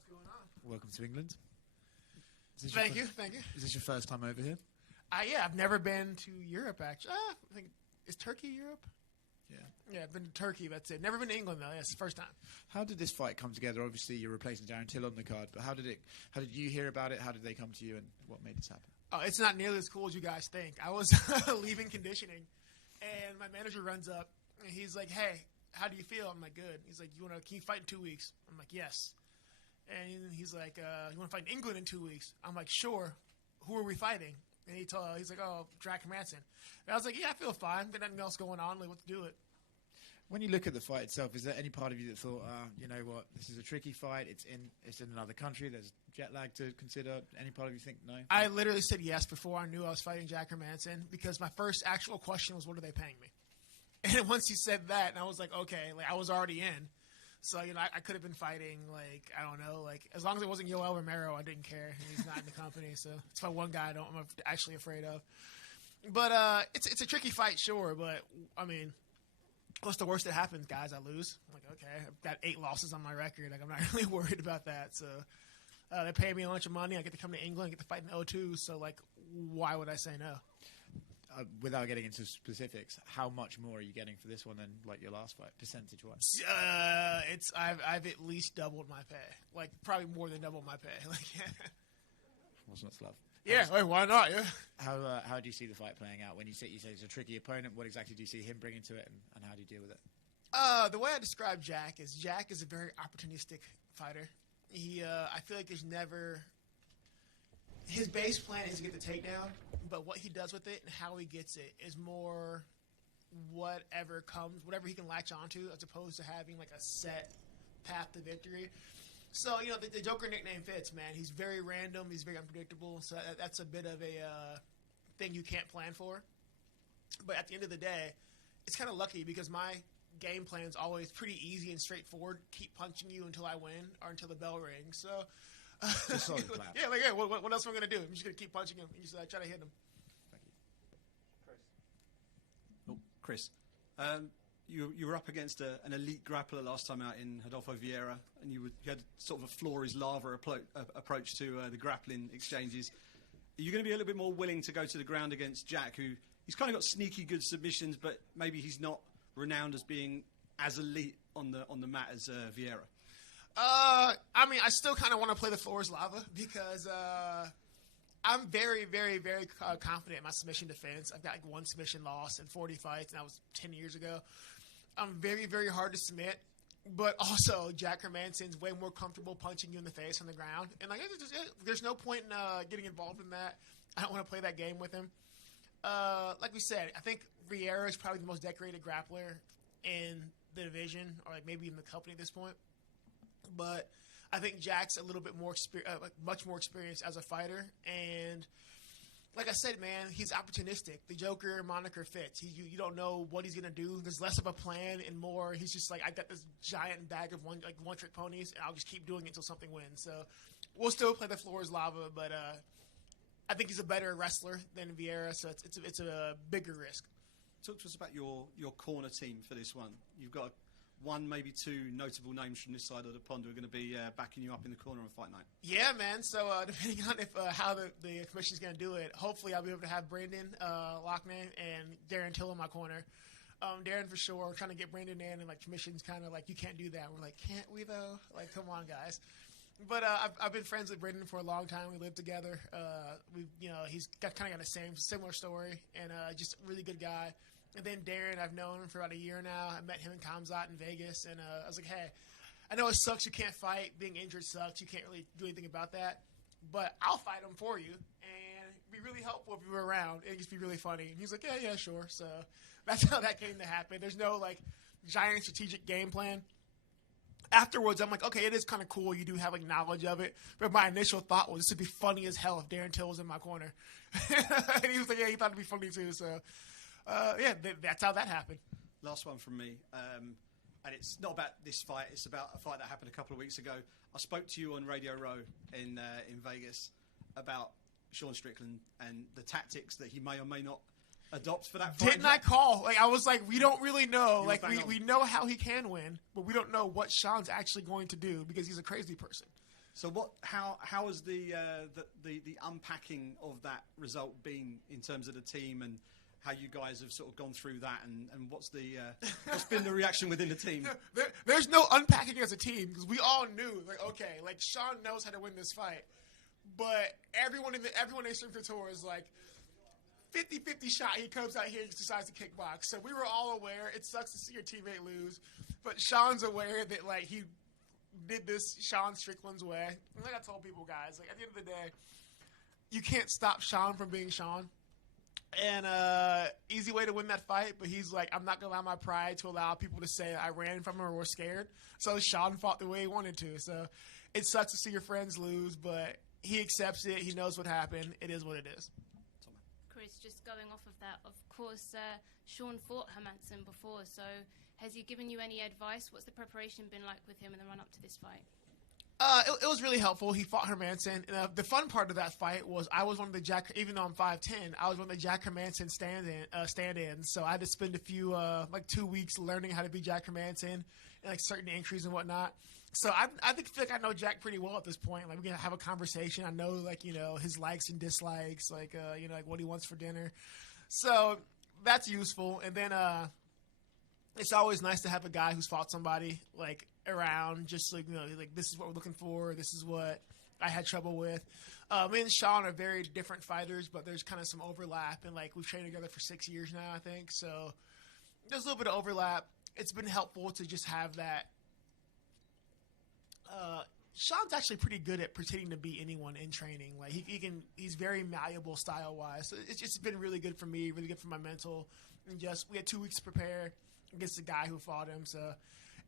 What's going on? Welcome to England. Thank you. Is this your first time over here? Yeah, I've never been to Europe, actually. I think, is Turkey Europe? Yeah. Yeah, I've been to Turkey, that's it. Never been to England, though. Yeah, it's the first time. How did this fight come together? Obviously, you're replacing Darren Till on the card, but how did you hear about it? How did they come to you, and what made this happen? Oh, it's not nearly as cool as you guys think. I was leaving conditioning, and my manager runs up, and he's like, "Hey, how do you feel?" I'm like, "Good." He's like, can you fight in 2 weeks?" I'm like, "Yes." And he's like, "You want to fight in England in 2 weeks?" I'm like, "Sure." Who are we fighting? And he's like, "Oh, Jack Manson." And I was like, "Yeah, I feel fine. Got nothing else going on. Like, let's do it." When you look at the fight itself, is there any part of you that thought, you know what, this is a tricky fight, it's in another country, there's jet lag to consider? Any part of you think no? I literally said yes before I knew I was fighting Jack Manson, because my first actual question was, what are they paying me? And once he said that, and I was like, okay, like I was already in. So, I could have been fighting, like, I don't know, like, as long as it wasn't Yoel Romero, I didn't care. He's not in the company, so it's my one guy I'm actually afraid of. But it's a tricky fight, sure, but, I mean, what's the worst that happens, guys? I lose. I'm like, okay, I've got 8 losses on my record. Like, I'm not really worried about that. So they pay me a bunch of money. I get to come to England, I get to fight in O2. So, like, why would I say no? Without getting into specifics, how much more are you getting for this one than like your last fight, percentage-wise? I've at least doubled my pay. Like, probably more than double my pay. Like, What's not to love? Yeah, why not? Yeah. How do you see the fight playing out? When you say it's a tricky opponent, what exactly do you see him bringing to it, and how do you deal with it? The way I describe Jack is a very opportunistic fighter. I feel like there's never. His base plan is to get the takedown, but what he does with it and how he gets it is more whatever he can latch onto, as opposed to having like a set path to victory. So, the Joker nickname fits, man. He's very random. He's very unpredictable. So that's a bit of a thing you can't plan for. But at the end of the day, it's kind of lucky because my game plan is always pretty easy and straightforward. Keep punching you until I win or until the bell rings. So, it's a solid plan. Yeah, what else am I going to do? I'm just going to keep punching him and just try to hit him. Thank you. Chris. You were up against an elite grappler last time out in Rodolfo Vieira, and you had sort of a floor is lava approach to the grappling exchanges. Are you going to be a little bit more willing to go to the ground against Jack, who he's kind of got sneaky good submissions, but maybe he's not renowned as being as elite on the mat as Vieira? I mean, I still kind of want to play the floor is lava because I'm very, very, very confident in my submission defense. I've got like 1 submission loss in 40 fights, and that was 10 years ago. I'm very, very hard to submit, but also Jack Hermanson's way more comfortable punching you in the face on the ground. And like, there's no point in getting involved in that. I don't want to play that game with him. Like we said, I think Vieira is probably the most decorated grappler in the division, or like maybe in the company at this point. But I think Jack's a little bit more much more experienced as a fighter, and like I said, man, he's opportunistic. The Joker moniker fits. You don't know what he's gonna do. There's less of a plan and more. He's just like, I got this giant bag of one trick ponies, and I'll just keep doing it until something wins. So we'll still play the floor is lava, but I think he's a better wrestler than Vieira, so it's a bigger risk. Talk to us about your corner team for this one. You've got 1, maybe 2 notable names from this side of the pond who are going to be backing you up in the corner on fight night. Yeah, man. So depending on how the commission's going to do it, hopefully I'll be able to have Brandon Lockman and Darren Till in my corner. Darren for sure. We're trying to get Brandon in, and like commission's kind of like, you can't do that. We're like, can't we though? Like, come on, guys. But I've been friends with Brendan for a long time. We lived together. He's got a similar story, and just a really good guy. And then Darren, I've known him for about a year now. I met him in Kamzat in Vegas, and I was like, hey, I know it sucks you can't fight. Being injured sucks. You can't really do anything about that. But I'll fight him for you, and it'd be really helpful if you were around. It'd just be really funny. And he's like, yeah, sure. So that's how that came to happen. There's no, like, giant strategic game plan. Afterwards, I'm like, okay, it is kind of cool. You do have, like, knowledge of it. But my initial thought was this would be funny as hell if Darren Till was in my corner. And he was like, yeah, he thought it'd be funny too. So, that's how that happened. Last one from me. And it's not about this fight. It's about a fight that happened a couple of weeks ago. I spoke to you on Radio Row in Vegas about Sean Strickland and the tactics that he may or may not adopt for that fight. Didn't I call? Like, I was like, we don't really know. Like, we know how he can win, but we don't know what Sean's actually going to do because he's a crazy person. So how has the unpacking of that result been in terms of the team and how you guys have sort of gone through that, and what's been the reaction within the team? There's no unpacking as a team because we all knew, like, okay, like Sean knows how to win this fight, but everyone in Stream Tour is like 50-50 shot. He comes out here and decides to kickbox. So we were all aware. It sucks to see your teammate lose, but Sean's aware that like he did this Sean Strickland's way. And like I told people, guys, like at the end of the day, you can't stop Sean from being Sean. And easy way to win that fight, but he's like, I'm not going to allow my pride to allow people to say I ran from him or were scared. So Sean fought the way he wanted to. So it sucks to see your friends lose, but he accepts it. He knows what happened. It is what it is. Chris, just going off of that, of course, Sean fought Hermansson before, so has he given you any advice? What's the preparation been like with him in the run-up to this fight? It was really helpful. He fought Hermansson. The fun part of that fight was I was one of the even though I'm 5'10", I was one of the Jack Hermansson stand-ins. So I had to spend a few, 2 weeks learning how to be Jack Hermansson and like certain entries and whatnot. So I feel like I know Jack pretty well at this point. Like we're gonna have a conversation. I know his likes and dislikes, like what he wants for dinner. So that's useful. And then it's always nice to have a guy who's fought somebody like around, just like this is what we're looking for. This is what I had trouble with. Me and Sean are very different fighters, but there's kind of some overlap, and like we've trained together for 6 years now, I think. So there's a little bit of overlap. It's been helpful to just have that. Sean's actually pretty good at pretending to be anyone in training. Like he's very malleable style wise. So it's just been really good for me, really good for my mental. And just we had 2 weeks to prepare against the guy who fought him. So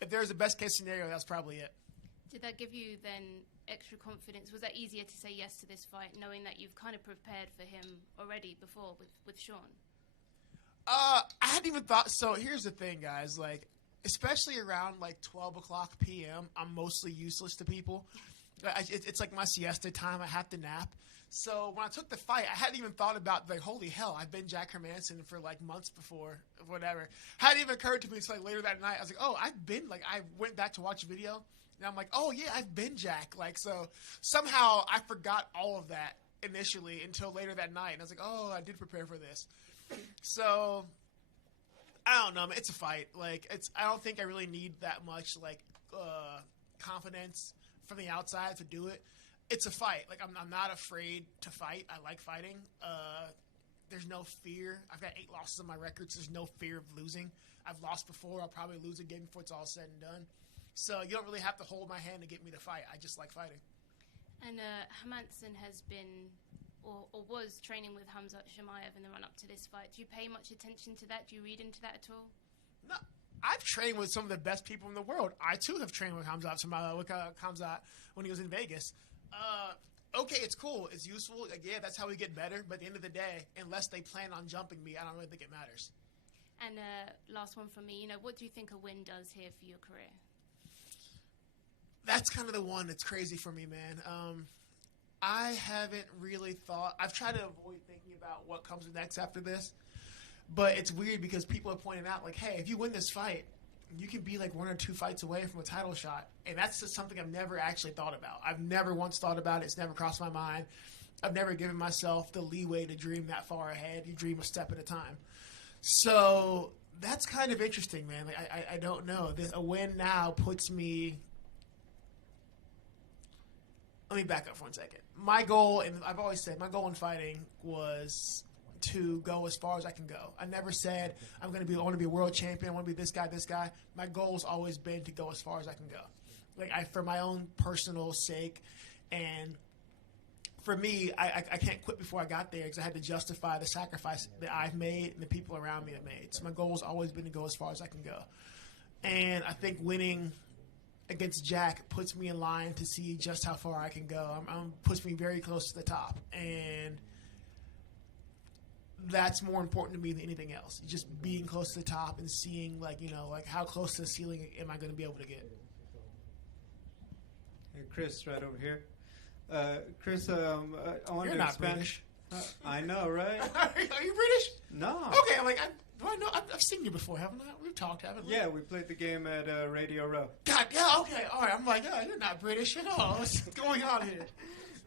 if there's a best case scenario, that's probably it. Did that give you then extra confidence? Was that easier to say yes to this fight, knowing that you've kind of prepared for him already before with Sean? I hadn't even thought. So here's the thing, guys. Like, especially around like 12 o'clock p.m., I'm mostly useless to people. It's like my siesta time. I have to nap. So when I took the fight, I hadn't even thought about like, holy hell, I've been Jack Hermansson for like months before, whatever. Hadn't even occurred to me until like later that night. I was like, oh, I went back to watch a video, and I'm like, oh yeah, I've been Jack. Like, so somehow I forgot all of that initially until later that night, and I was like, oh, I did prepare for this. So I don't know, man. It's a fight. Like, I don't think I really need that much like confidence from the outside to do it. It's a fight. Like, I'm not afraid to fight. I like fighting. There's no fear. I've got 8 losses on my record, so there's no fear of losing. I've lost before. I'll probably lose again before it's all said and done. So you don't really have to hold my hand to get me to fight. I just like fighting. And Hermansson has been or was training with Khamzat Chimaev in the run-up to this fight. Do you pay much attention to that? Do you read into that at all? No. I've trained with some of the best people in the world. I, too, have trained with Khamzat when he was in Vegas. Okay, it's cool. It's useful. Like, yeah, that's how we get better. But at the end of the day, unless they plan on jumping me, I don't really think it matters. And last one from me. What do you think a win does here for your career? That's kind of the one that's crazy for me, man. I haven't really thought. I've tried to avoid thinking about what comes next after this. But it's weird because people are pointing out, like, hey, if you win this fight, you can be like 1 or 2 fights away from a title shot. And that's just something I've never actually thought about. I've never once thought about it. It's never crossed my mind. I've never given myself the leeway to dream that far ahead. You dream a step at a time. So that's kind of interesting, man. Like, I don't know. A win now puts me... Let me back up for 1 second. My goal, and I've always said, my goal in fighting was to go as far as I can go. I never said I want to be a world champion. I want to be this guy. My goal has always been to go as far as I can go. Like for my own personal sake, and for me, I can't quit before I got there because I had to justify the sacrifice that I've made and the people around me have made. So my goal has always been to go as far as I can go. And I think winning against Jack puts me in line to see just how far I can go. Puts me very close to the top, and that's more important to me than anything else. Just being close to the top and seeing, like how close to the ceiling am I going to be able to get. Hey, Chris, right over here. Chris, I want You're to not expand. British. I know, right? Are you British? No. Okay, I'm like, do I know? I've seen you before, haven't I? We've talked, haven't we? Yeah, we played the game at Radio Row. God, yeah, okay, all right. I'm like, oh, you're not British at all. What's going on here?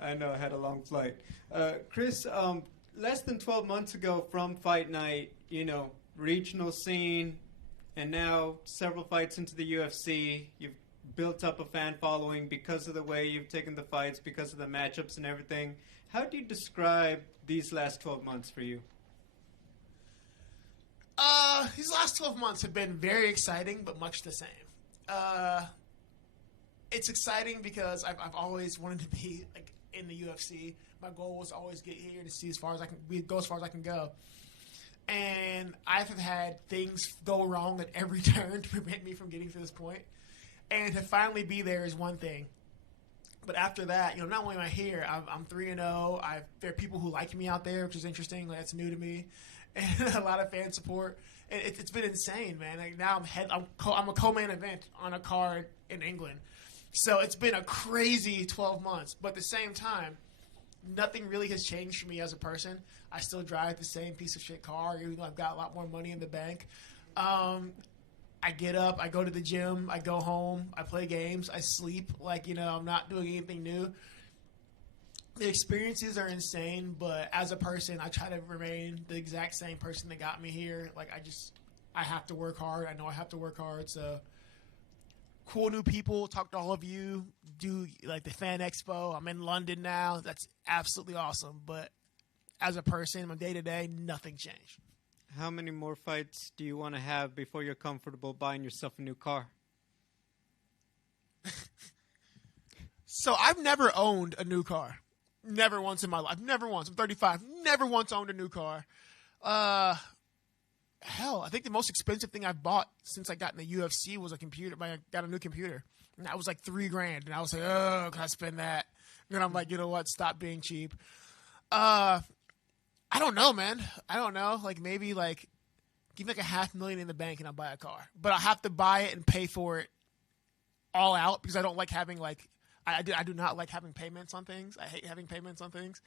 I know, I had a long flight. Chris, less than 12 months ago from Fight Night, regional scene, and now several fights into the UFC, you've built up a fan following because of the way you've taken the fights, because of the matchups and everything. How do you describe these last 12 months for you? These last 12 months have been very exciting, but much the same. It's exciting because I've always wanted to be like in the UFC. My goal was to always get here to see as far as I can go as far as I can go. And I've had things go wrong at every turn to prevent me from getting to this point. And to finally be there is one thing. But after that, not only am I here, I'm 3-0. There are people who like me out there, which is interesting. Like, that's new to me, and a lot of fan support. And it's been insane, man. Like, now I'm a co-main event on a card in England, so it's been a crazy 12 months. But at the same time, nothing really has changed for me as a person. I still drive the same piece of shit car, even though I've got a lot more money in the bank. I get up, I go to the gym, I go home, I play games, I sleep. I'm not doing anything new. The experiences are insane, but as a person, I try to remain the exact same person that got me here. I have to work hard. I know I have to work hard. So, cool new people, talk to all of you, do the Fan Expo. I'm in London now. That's absolutely awesome. But as a person, my day-to-day, nothing changed. How many more fights do you want to have before you're comfortable buying yourself a new car? So I've never owned a new car. Never once in my life. Never once. I'm 35. Never once owned a new car. Hell, I think the most expensive thing I've bought since I got in the UFC was a computer. I got a new computer. And that was like $3,000. And I was like, oh, can I spend that? And then I'm like, you know what? Stop being cheap. I don't know, man. I don't know. Maybe give me $500,000 in the bank and I'll buy a car. But I have to buy it and pay for it all out because I don't like having I do not like having payments on things. I hate having payments on things.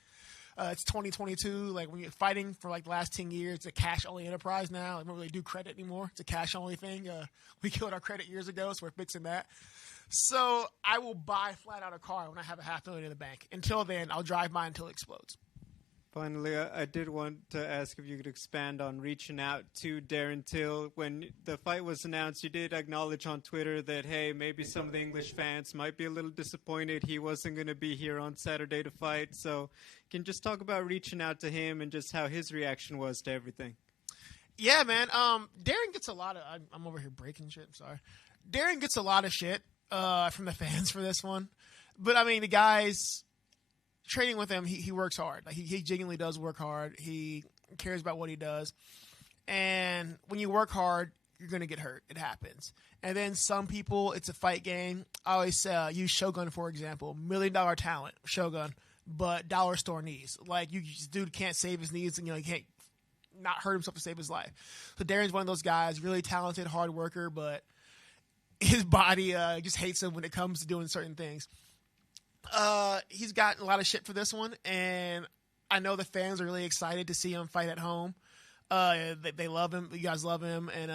It's 2022. When you're fighting for the last 10 years, it's a cash only enterprise now. I don't really do credit anymore. It's a cash only thing. We killed our credit years ago, so we're fixing that. So I will buy flat out a car when I have $500,000 in the bank. Until then, I'll drive mine until it explodes. Finally, I did want to ask if you could expand on reaching out to Darren Till. When the fight was announced, you did acknowledge on Twitter that, hey, maybe some of the English fans might be a little disappointed he wasn't going to be here on Saturday to fight. So can you just talk about reaching out to him and just how his reaction was to everything? Yeah, man. Darren gets a lot of – I'm over here breaking shit. I'm sorry. Darren gets a lot of shit from the fans for this one. But, the guys – training with him, he works hard. He genuinely does work hard. He cares about what he does. And when you work hard, you're going to get hurt. It happens. And then some people, it's a fight game. I always use Shogun, for example. $1 million talent, Shogun, but dollar store knees. This dude can't save his knees, and he can't not hurt himself to save his life. So Darren's one of those guys, really talented, hard worker, but his body just hates him when it comes to doing certain things. He's gotten a lot of shit for this one, and I know the fans are really excited to see him fight at home. They love him. You guys love him, and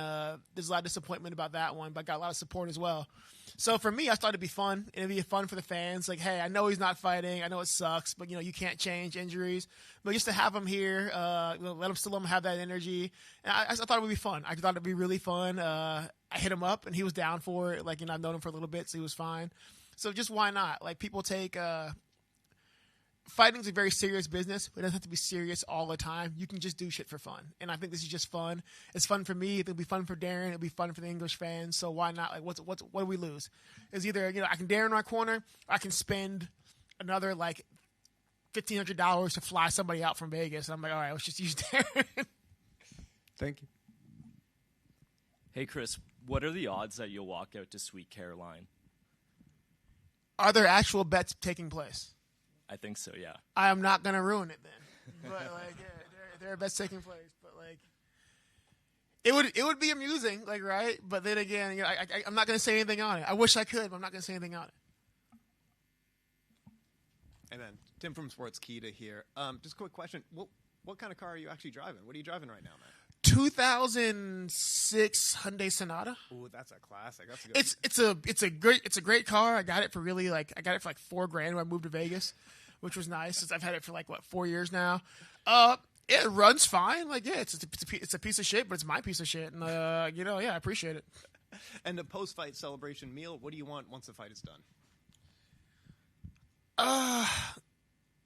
there's a lot of disappointment about that one, but I got a lot of support as well. So for me, I thought it'd be fun. It'd be fun for the fans. Hey, I know he's not fighting. I know it sucks, but you can't change injuries. But just to have him here, let him have that energy. And I thought it would be fun. I thought it'd be really fun. I hit him up, and he was down for it. I've known him for a little bit, so he was fine. So just why not? People take fighting's a very serious business, but it doesn't have to be serious all the time. You can just do shit for fun. And I think this is just fun. It's fun for me. It'll be fun for Darren. It'll be fun for the English fans. So why not? What do we lose? It's either, I can Darren in my corner, or I can spend another $1,500 to fly somebody out from Vegas. And I'm like, all right, let's just use Darren. Thank you. Hey, Chris, what are the odds that you'll walk out to Sweet Caroline? Are there actual bets taking place? I think so, yeah. I am not going to ruin it then. But there are bets taking place. But it would be amusing, right? But then again, I'm not going to say anything on it. I wish I could, but I'm not going to say anything on it. Hey man, Tim from Sports Kita here. Just a quick question: what kind of car are you actually driving? What are you driving right now, man? 2006 Hyundai Sonata. Ooh, that's a classic. That's a good. It's a great car. I got it for $4,000 when I moved to Vegas, which was nice since I've had it for 4 years now. It runs fine. It's a piece of shit, but it's my piece of shit, and I appreciate it. And the post-fight celebration meal. What do you want once the fight is done?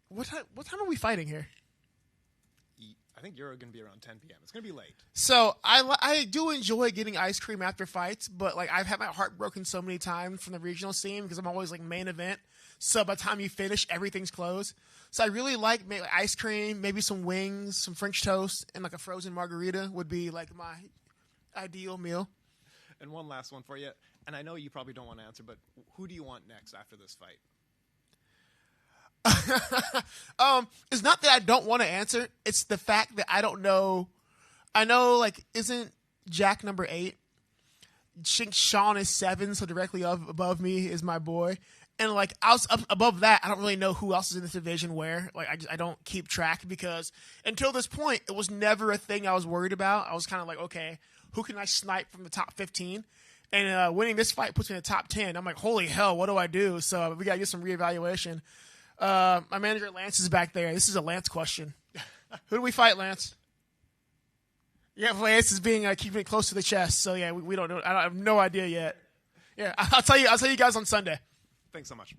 What time are we fighting here? I think you're going to be around 10 p.m. It's going to be late. So I do enjoy getting ice cream after fights, but I've had my heart broken so many times from the regional scene because I'm always main event. So by the time you finish, everything's closed. So I really like ice cream, maybe some wings, some French toast, and a frozen margarita would be my ideal meal. And one last one for you. And I know you probably don't want to answer, but who do you want next after this fight? It's not that I don't want to answer. It's the fact that I don't know. I know, isn't Jack number 8? Sean is 7, so directly above me is my boy. And up above that, I don't really know who else is in this division where. I don't keep track because until this point, it was never a thing I was worried about. I was kind of okay, who can I snipe from the top 15? And winning this fight puts me in the top 10. I'm holy hell, what do I do? So we got to get some reevaluation. My manager Lance is back there. This is a Lance question. Who do we fight, Lance? Yeah, Lance is keeping it close to the chest. So yeah, we don't know. I have no idea yet. Yeah, I'll tell you guys on Sunday. Thanks so much.